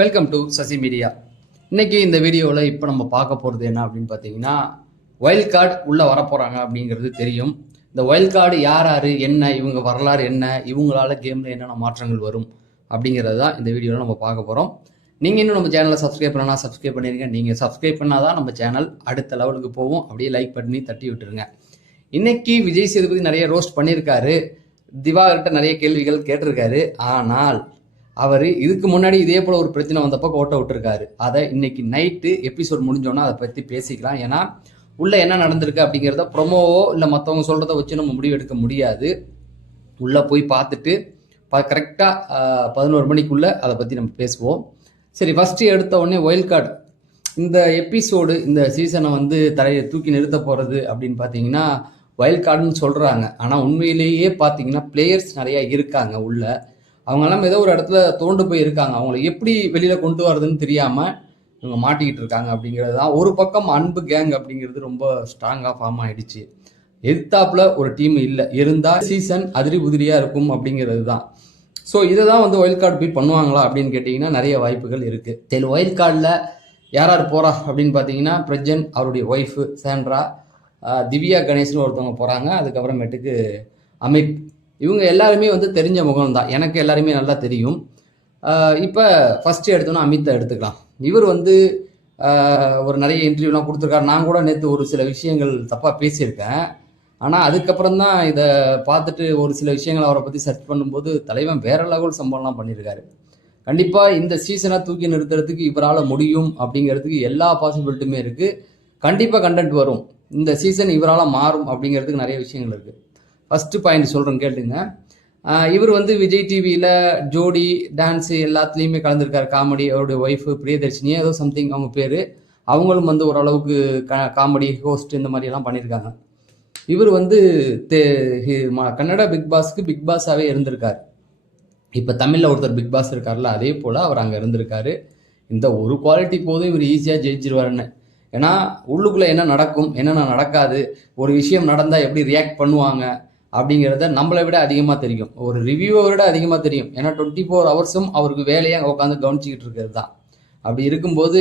Welcome to Sasi media இன்னைக்கு இந்த வீடியோவில் இப்போ நம்ம பார்க்க போகிறது என்ன அப்படின்னு பார்த்தீங்கன்னா ஒயில்ட் கார்டு உள்ளே வரப்போகிறாங்க அப்படிங்கிறது தெரியும். இந்த ஒயில்ட் கார்டு யார் யார் என்ன இவங்க வரலாறு என்ன இவங்களால கேமில் என்னென்ன மாற்றங்கள் வரும் அப்படிங்கிறது தான் இந்த வீடியோவில் நம்ம பார்க்க போகிறோம் நீங்கள் இன்னும் நம்ம சேனலை சப்ஸ்கிரைப் பண்ணனா சப்ஸ்கிரைப் பண்ணிருங்க. நீங்கள் சப்ஸ்கிரைப் பண்ணாதான் நம்ம சேனல் அடுத்த லெவலுக்கு போகும். அப்படியே லைக் பண்ணி தட்டி விட்டுருங்க. இன்னைக்கு விஜய் சேதுபதி நிறைய ரோஸ்ட் பண்ணியிருக்காரு. திவாகர்கிட்ட நிறைய கேள்விகள் கேட்டிருக்காரு. ஆனால் அவர் இதுக்கு முன்னாடி இதே போல ஒரு பிரச்சனை வந்தப்போ கோட்டை விட்டுருக்காரு. அதை இன்னைக்கு நைட்டு எபிசோட் முடிஞ்சோன்னா அதை பற்றி பேசிக்கலாம். ஏன்னா உள்ள என்ன நடந்திருக்கு அப்படிங்கிறத ப்ரொமோவோ இல்லை மற்றவங்க சொல்கிறத வச்சு நம்ம முடிவு எடுக்க முடியாது. உள்ளே போய் பார்த்துட்டு ப கரெக்டாக பதினோரு மணிக்குள்ளே அதை பற்றி நம்ம பேசுவோம். சரி ஃபஸ்ட்டு எடுத்த உடனே ஒயில்ட் கார்டு இந்த எபிசோடு இந்த சீசனை வந்து தலையை தூக்கி நிறுத்த போகிறது அப்படின்னு பார்த்தீங்கன்னா ஒயில்ட் கார்டுன்னு சொல்கிறாங்க ஆனால் உண்மையிலேயே பார்த்தீங்கன்னா பிளேயர்ஸ் நிறையா இருக்காங்க உள்ளே. அவங்கெல்லாம் ஏதோ ஒரு இடத்துல தோண்டு போய் இருக்காங்க அவங்கள எப்படி வெளியில் கொண்டு வரதுன்னு தெரியாமல் இவங்க மாட்டிக்கிட்டு இருக்காங்க அப்படிங்கிறது தான். ஒரு பக்கம் அன்பு கேங் அப்படிங்கிறது ரொம்ப ஸ்ட்ராங்காக ஃபார்ம் ஆகிடுச்சு எதிர்த்தாப்புல ஒரு டீம் இல்லை. இருந்தால் சீசன் அதிரி உதிரியாக இருக்கும் அப்படிங்கிறது தான். ஸோ இதை தான் வந்து ஒயில் கார்டு போய் பண்ணுவாங்களா அப்படின்னு கேட்டிங்கன்னா நிறைய வாய்ப்புகள் இருக்குது தெல் ஒயில் கார்டில் யார் யார் போகிறா அப்படின்னு பார்த்தீங்கன்னா பிரஜன் அவருடைய ஒய்ஃபு சேண்ட்ரா திவ்யா கணேஷ்னு ஒருத்தவங்க போகிறாங்க அதுக்கப்புறமேட்டுக்கு அமித் இவங்க எல்லாருமே வந்து தெரிஞ்ச முகம் தான் எனக்கு எல்லாருமே நல்லா தெரியும். இப்போ ஃபஸ்ட்டு எடுத்தோன்னா அமித்தை எடுத்துக்கலாம். இவர் வந்து ஒரு நிறைய இன்டர்வியூலாம் கொடுத்துருக்காரு. நான் கூட நேற்று ஒரு சில விஷயங்கள் தப்பாக பேசியிருக்கேன். ஆனால் அதுக்கப்புறம் தான் இதை பார்த்துட்டு ஒரு சில விஷயங்கள் அவரை பற்றி சர்ச் பண்ணும்போது தலைவன் வேற லெவல் சம்பவம்லாம் பண்ணியிருக்காரு. கண்டிப்பாக இந்த சீசனை தூக்கி நிறுத்துறதுக்கு இவரால் முடியும் அப்படிங்கிறதுக்கு எல்லா பாசிபிலிட்டியுமே இருக்குது கண்டிப்பாக கண்டென்ட் வரும். இந்த சீசன் இவரால் மாறும் அப்படிங்கிறதுக்கு நிறைய விஷயங்கள் இருக்குது ஃபஸ்ட்டு பாயிண்ட் சொல்கிறேன் கேட்டுங்க இவர் வந்து விஜய் டிவியில் ஜோடி டான்ஸு எல்லாத்துலேயுமே கலந்துருக்காரு. காமெடி அவருடைய ஒய்ஃபு பிரியதர்ஷினி ஏதோ சம்திங் அவங்க பேர். அவங்களும் வந்து ஓரளவுக்கு க காமெடி ஹோஸ்ட் இந்த மாதிரி எல்லாம் பண்ணியிருக்காங்க இவர் வந்து தே- ம- கன்னடா பிக் பாஸ்க்கு பிக் பாஸாகவே இருந்திருக்கார். இப்போ தமிழில் ஒருத்தர் பிக் பாஸ் இருக்கார்ல அதே போல் அவர் அங்கே இருந்திருக்காரு. இந்த ஒரு குவாலிட்டி போதும் இவர் ஈஸியாக ஜெயிச்சிருவாருன்னு. ஏன்னா உள்ளுக்குள்ளே என்ன நடக்கும் என்னென்ன நடக்காது ஒரு விஷயம் நடந்தால் எப்படி ரியாக்ட் பண்ணுவாங்க அப்படிங்கிறத நம்மளை விட அதிகமாக தெரியும். ஒரு ரிவ்யூவை விட அதிகமாக தெரியும். ஏன்னா டுவெண்ட்டி ஃபோர் ஹவர்ஸும் அவருக்கு வேலையாக உட்காந்து கவனிச்சிக்கிட்டு இருக்கிறது தான். அப்படி இருக்கும்போது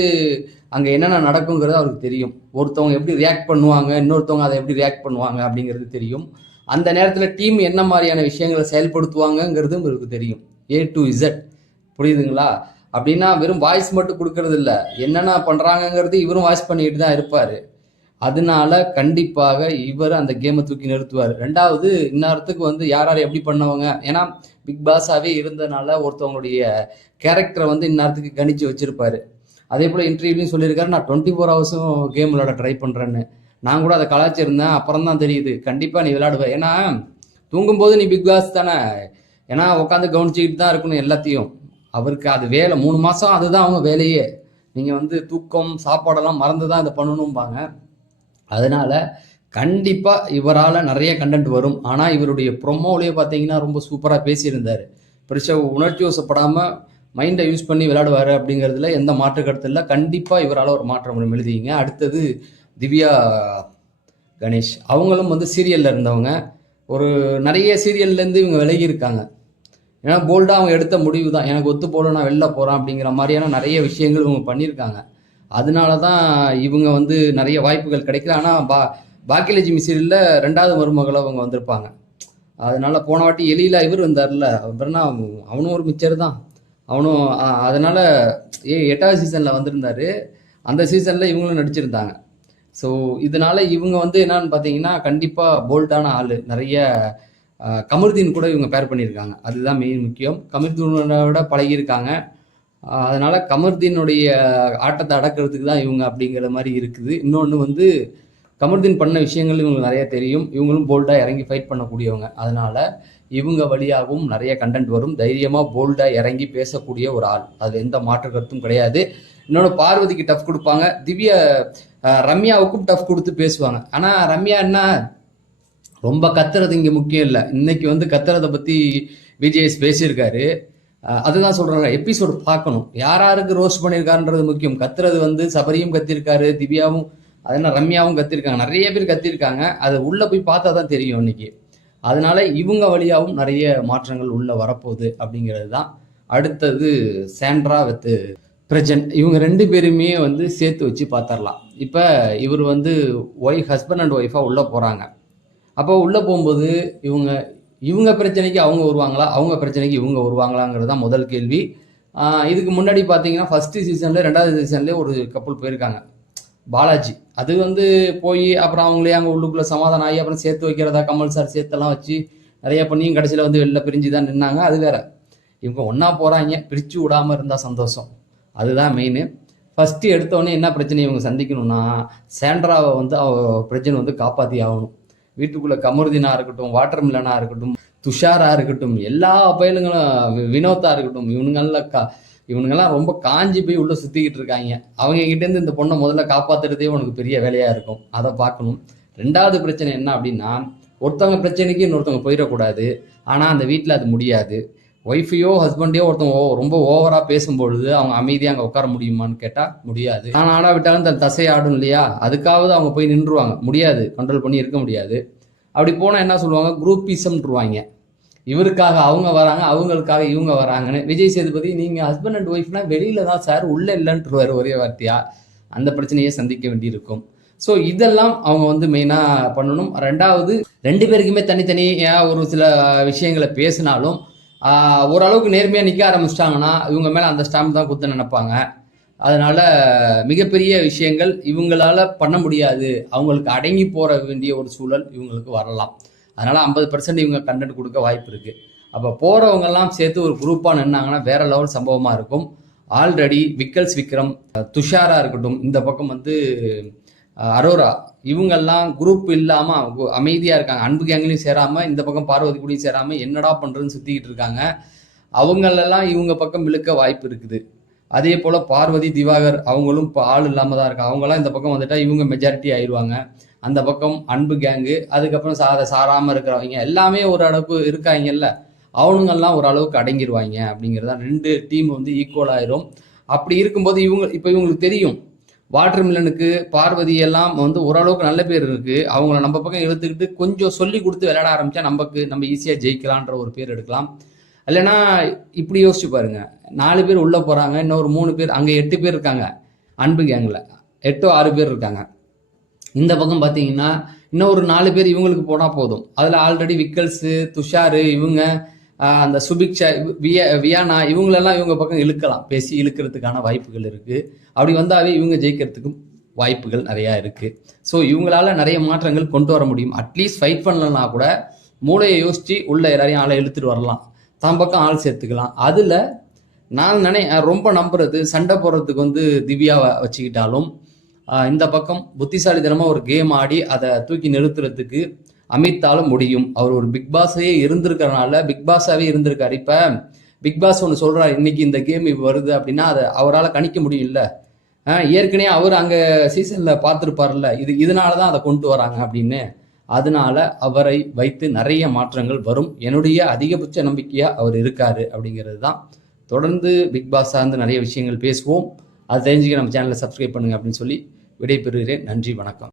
அங்கே என்னென்ன நடக்குங்கிறது அவருக்கு தெரியும். ஒருத்தவங்க எப்படி ரியாக்ட் பண்ணுவாங்க இன்னொருத்தவங்க அதை எப்படி ரியாக்ட் பண்ணுவாங்க அப்படிங்கிறது தெரியும். அந்த நேரத்தில் டீம் என்ன மாதிரியான விஷயங்களை செயல்படுத்துவாங்கங்கிறதும் இவருக்கு தெரியும். ஏ டு இசட் புரியுதுங்களா? அப்படின்னா வெறும் வாய்ஸ் மட்டும் கொடுக்கறது இல்லை என்னென்ன பண்ணுறாங்கங்கிறது இவரும் வாய்ஸ் பண்ணிக்கிட்டு தான் இருப்பார். அதனால கண்டிப்பாக இவர் அந்த கேமை தூக்கி நிறுத்துவார். ரெண்டாவது இந்நேரத்துக்கு வந்து யார் யார் எப்படி பண்ணவங்க? ஏன்னா பிக் பாஸாகவே இருந்தனால ஒருத்தவங்களுடைய கேரக்டரை வந்து இந்நேரத்துக்கு கணிச்சு வச்சிருப்பாரு. அதே போல் இன்டர்வியூலையும் சொல்லியிருக்காரு நான் டுவெண்ட்டி ஃபோர் ஹவர்ஸும் கேம் விளையாட ட்ரை பண்ணுறேன்னு நான் கூட அதை கலாச்சிருந்தேன் அப்புறம் தான் தெரியுது. கண்டிப்பாக நீ விளையாடுவ. ஏன்னா தூங்கும்போது நீ பிக் பாஸ் தானே. ஏன்னா உட்காந்து கவனிச்சிக்கிட்டு தான் இருக்கணும் எல்லாத்தையும். அவருக்கு அது வேலை. மூணு மாதம் அதுதான் அவங்க வேலையே. நீங்கள் வந்து தூக்கம் சாப்பாடெல்லாம் மறந்து தான் இதை பண்ணணும்பாங்க. அதனால கண்டிப்பா இவரால் நிறைய கண்டென்ட் வரும். ஆனால் இவருடைய ப்ரொமோலையே பார்த்தீங்கன்னா ரொம்ப சூப்பராக பேசியிருந்தார். பெருசா உணர்ச்சி வசப்படாமல் மைண்டை யூஸ் பண்ணி விளையாடுவார் அப்படிங்கிறதுல எந்த மாற்று கருத்து இல்லை. கண்டிப்பாக இவரால் ஒரு மாற்றம் எழுதிங்க. அடுத்தது திவ்யா கணேஷ். அவங்களும் வந்து சீரியலில் இருந்தவங்க. ஒரு நிறைய சீரியல்லேருந்து இவங்க விலகி இருக்காங்க ஏன்னா போல்டாக அவங்க எடுத்த முடிவு தான் எனக்கு ஒத்து போல நான் வெளில போகிறேன் அப்படிங்கிற மாதிரியான நிறைய விஷயங்கள் இவங்க பண்ணியிருக்காங்க. அதனால தான் இவங்க வந்து நிறைய வாய்ப்புகள் கிடைக்கல ஆனால் பா பாக்கியலட்சுமி சீரியலில் ரெண்டாவது மருமகளை அவங்க வந்திருப்பாங்க. அதனால போன வாட்டி எலியில இவர் வந்தார்ல அப்புறம்னா அவனும் ஒரு மிச்சர் தான். அவனும் அதனால ஏ எட்டாவது சீசனில் வந்திருந்தாரு. அந்த சீசனில் இவங்களும் நடிச்சிருந்தாங்க. ஸோ இதனால இவங்க வந்து என்னன்னு பார்த்தீங்கன்னா கண்டிப்பாக போல்டான ஆள். நிறைய கமிர்தீன் கூட இவங்க பேர் பண்ணியிருக்காங்க. அதுதான் மெயின் முக்கியம். கமருதீனோட பழகியிருக்காங்க. அதனால் கமர்தீனுடைய ஆட்டத்தை அடக்கிறதுக்கு தான் இவங்க அப்படிங்கிற மாதிரி இருக்குது. இன்னொன்று வந்து கமர்தீன் பண்ண விஷயங்கள் இவங்களுக்கு நிறைய தெரியும். இவங்களும் போல்டாக இறங்கி ஃபைட் பண்ணக்கூடியவங்க. அதனால் இவங்க வழியாகவும் நிறைய கண்டென்ட் வரும். தைரியமாக போல்டாக இறங்கி பேசக்கூடிய ஒரு ஆள். அது எந்த மாற்று கருத்தும் கிடையாது. இன்னொன்று பார்வதிக்கு டஃப் கொடுப்பாங்க. திவ்யா ரம்யாவுக்கும் டஃப் கொடுத்து பேசுவாங்க. ஆனால் ரம்யா என்ன? ரொம்ப கத்துறது இங்கே முக்கியம் இல்லை. இன்னைக்கு வந்து கத்துறதை பற்றி விஜேஎஸ் பேசியிருக்காரு. அதுதான் சொல்றாங்க எபிசோடு பார்க்கணும். யார் யாருக்கு ரோஸ்ட் பண்ணியிருக்காருன்றது முக்கியம். கத்துறது வந்து சபரியும் கத்திருக்காரு திவ்யாவும் அது என்ன ரம்யாவும் கத்திருக்காங்க. நிறைய பேர் கத்திருக்காங்க. அது உள்ள போய் பார்த்தா தான் தெரியும் இன்னைக்கு. அதனால இவங்க வழியாகவும் நிறைய மாற்றங்கள் உள்ள வரப்போகுது அப்படிங்கிறது தான் அடுத்தது சாண்ட்ரா வித் பிரஜன் இவங்க ரெண்டு பேருமே வந்து சேர்த்து வச்சு பார்த்துடலாம். இப்போ இவர் வந்து ஒய்ஃப் ஹஸ்பண்ட் அண்ட் ஒய்ஃபாக உள்ளே போகிறாங்க அப்போ உள்ளே போகும்போது இவங்க இவங்க பிரச்சனைக்கு அவங்க வருவாங்களா? அவங்க பிரச்சனைக்கு இவங்க வருவாங்களாங்கிறது தான் முதல் கேள்வி. இதுக்கு முன்னாடி பார்த்தீங்கன்னா ஃபஸ்ட்டு சீசனில் ரெண்டாவது சீசன்லேயே ஒரு கப்பல் போயிருக்காங்க. பாலாஜி. அது வந்து போய் அப்புறம் அவங்களே அங்கே உள்ளுக்குள்ளே சமாதானம் ஆகி அப்புறம் சேர்த்து வைக்கிறதா கமல் சார் சேர்த்தெல்லாம் வச்சு நிறைய பண்ணியும் கடைசியில் வந்து வெளில பிரிஞ்சு தான் நின்னாங்க. அது வேற. இவங்க ஒன்றா போகிறாங்க பிரித்து விடாமல் இருந்தால் சந்தோஷம். அதுதான் மெயின் ஃபஸ்ட்டு எடுத்தோடனே என்ன பிரச்சனை இவங்க சந்திக்கணும்னா சேண்ட்ராவை வந்து அவ பிரச்சனை வந்து காப்பாற்றி ஆகணும். வீட்டுக்குள்ளே கமருதினா இருக்கட்டும் வாட்டர் மில்லனா இருக்கட்டும் துஷாரா இருக்கட்டும் எல்லா பயலுங்களும் வினோத்தா இருக்கட்டும் இவனுங்கெல்லாம் கா இவனுங்கெல்லாம் ரொம்ப காஞ்சி போய் உள்ள சுத்திக்கிட்டு இருக்காங்க. அவங்க கிட்ட இருந்து இந்த பொண்ணை முதல்ல காப்பாத்துறதே உனக்கு பெரிய வேலையா இருக்கும். அதை பார்க்கணும். ரெண்டாவது பிரச்சனை என்ன அப்படின்னா ஒருத்தவங்க பிரச்சனைக்கு இன்னொருத்தவங்க போயிடக்கூடாது. ஆனா அந்த வீட்டில் அது முடியாது. ஒய்ஃபையோ ஹஸ்பண்டையோ ஒருத்தன் ஓ- ரொம்ப ஓவராக பேசும்பொழுது அவங்க அமைதியாக அங்கே உட்கார முடியுமான்னு கேட்டால் முடியாது. நான் ஆடா விட்டாலும் தன் தசை ஆடும் இல்லையா? அதுக்காவது அவங்க போய் நின்றுவாங்க. முடியாது. கண்ட்ரோல் பண்ணி இருக்க முடியாது. அப்படி போனால் என்ன சொல்லுவாங்க? குரூப்பிசம்ன்றுவாங்க இவருக்காக அவங்க வராங்க அவங்களுக்காக இவங்க வராங்கன்னு. விஜய் சேதுபதி நீங்கள் ஹஸ்பண்ட் அண்ட் ஒய்ஃப்னா வெளியில தான் சார் உள்ளே இல்லைன்ட்டுருவார் ஒரே வார்த்தையா? அந்த பிரச்சனையை சந்திக்க வேண்டியிருக்கும். ஸோ இதெல்லாம் அவங்க வந்து மெயினாக பண்ணணும். ரெண்டாவது ரெண்டு பேருக்குமே தனித்தனியாக ஒரு சில விஷயங்களை பேசினாலும் ஓரளவுக்கு நேர்மையாக நிற்க ஆரம்பிச்சிட்டாங்கன்னா இவங்க மேலே அந்த ஸ்டாம்ப் தான் குத்த நினைப்பாங்க. அதனால் மிகப்பெரிய விஷயங்கள் இவங்களால பண்ண முடியாது. அவங்களுக்கு அடங்கி போற வேண்டிய ஒரு சூழல் இவங்களுக்கு வரலாம். அதனால் ஐம்பது பர்சன்ட் இவங்க கண்டென்ட் கொடுக்க வாய்ப்பு இருக்குது அப்போ போகிறவங்கெல்லாம் சேர்த்து ஒரு குரூப்பாக நின்னாங்கன்னா வேற லெவல் சம்பவமாக இருக்கும். ஆல்ரெடி விக்கல்ஸ் விக்ரம் துஷாரா இருக்கட்டும் இந்த பக்கம் வந்து அரோரா இவங்கெல்லாம் குரூப் இல்லாமல் அமைதியாக இருக்காங்க. அன்பு கேங்லையும் சேராமல் இந்த பக்கம் பார்வதி கூடயும் சேராமல் என்னடா பண்ணுறதுன்னு சுற்றிக்கிட்டு இருக்காங்க. அவங்களெல்லாம் இவங்க பக்கம் இழுக்க வாய்ப்பு இருக்குது. அதே போல் பார்வதி திவாகர் அவங்களும் இப்போ ஆள் இல்லாமல் தான் இருக்காங்க. அவங்களாம் இந்த பக்கம் வந்துட்டால் இவங்க மெஜாரிட்டி ஆயிடுவாங்க அந்த பக்கம் அன்பு கேங்கு அதுக்கப்புறம் சாத சாராமல் இருக்கிறவங்க எல்லாமே ஒரு அளவுக்கு இருக்காங்கல்ல. அவனுங்கெல்லாம் ஓரளவுக்கு அடங்கிடுவாங்க அப்படிங்கிறதான். ரெண்டு டீம் வந்து ஈக்குவல் ஆயிரும். அப்படி இருக்கும்போது இவங்க இப்போ இவங்களுக்கு தெரியும். வாட்டர் மில்லனுக்கு பார்வதி எல்லாம் வந்து ஓரளவுக்கு நல்ல பேர் இருக்கு. அவங்கள நம்ம பக்கம் இழுத்துக்கிட்டு கொஞ்சம் சொல்லி கொடுத்து விளையாட ஆரம்பிச்சா நமக்கு நம்ம ஈஸியாக ஜெயிக்கலான்ற ஒரு பேர் எடுக்கலாம். இல்லைன்னா இப்படி யோசிச்சு பாருங்க. நாலு பேர் உள்ள போறாங்க இன்னொரு மூணு பேர் அங்க எட்டு பேர் இருக்காங்க அன்பு கேங்கில் எட்டோ ஆறு பேர் இருக்காங்க. இந்த பக்கம் பார்த்தீங்கன்னா இன்னும் ஒரு நாலு பேர் இவங்களுக்கு போனால் போதும். அதில் ஆல்ரெடி விக்கல்ஸு துஷாரு இவங்க அந்த சுபிக்ஷா விய வியா வியானா இவங்களெல்லாம் இவங்க பக்கம் இழுக்கலாம். பேசி இழுக்கிறதுக்கான வாய்ப்புகள் இருக்குது அப்படி வந்தாவே இவங்க ஜெயிக்கிறதுக்கும் வாய்ப்புகள் நிறையா இருக்குது ஸோ இவங்களால நிறைய மாற்றங்கள் கொண்டு வர முடியும். அட்லீஸ்ட் ஃபைட் பண்ணலன்னா கூட மூளையை யோசித்து உள்ள எல்லாரையும் ஆளை இழுத்துட்டு வரலாம். தான் பக்கம் ஆள் சேர்த்துக்கலாம். அதில் நான் நினை ரொம்ப நம்புறது சண்டை போடுறதுக்கு வந்து திவ்யாவை வச்சுக்கிட்டாலும் இந்த பக்கம் புத்திசாலித்தனமாக ஒரு கேம் ஆடி அதை தூக்கி நிறுத்துறதுக்கு அமித்தாலும் முடியும். அவர் ஒரு பிக் பாஸே இருந்திருக்கிறனால பிக் பாஸாவே இருந்திருக்காரு. இப்ப பிக் பாஸ் ஒன்று சொல்றாரு இன்னைக்கு இந்த கேம் வருது அப்படின்னா அதை அவரால் கணிக்க முடியும்ல? ஏற்கனவே அவர் அங்க சீசன்ல பார்த்துருப்பார்ல இது இதனால தான் அதை கொண்டு வராங்க அப்படின்னு. அதனால அவரை வைத்து நிறைய மாற்றங்கள் வரும். என்னுடைய அதிகபட்ச நம்பிக்கையாக அவர் இருக்காரு அப்படிங்கிறது தான் தொடர்ந்து பிக் பாஸ் சார்ந்து நிறைய விஷயங்கள் பேசுவோம். அது தெரிஞ்சுக்க நம்ம சேனலை சப்ஸ்கிரைப் பண்ணுங்க அப்படின்னு சொல்லி விடைபெறுகிறேன். நன்றி வணக்கம்.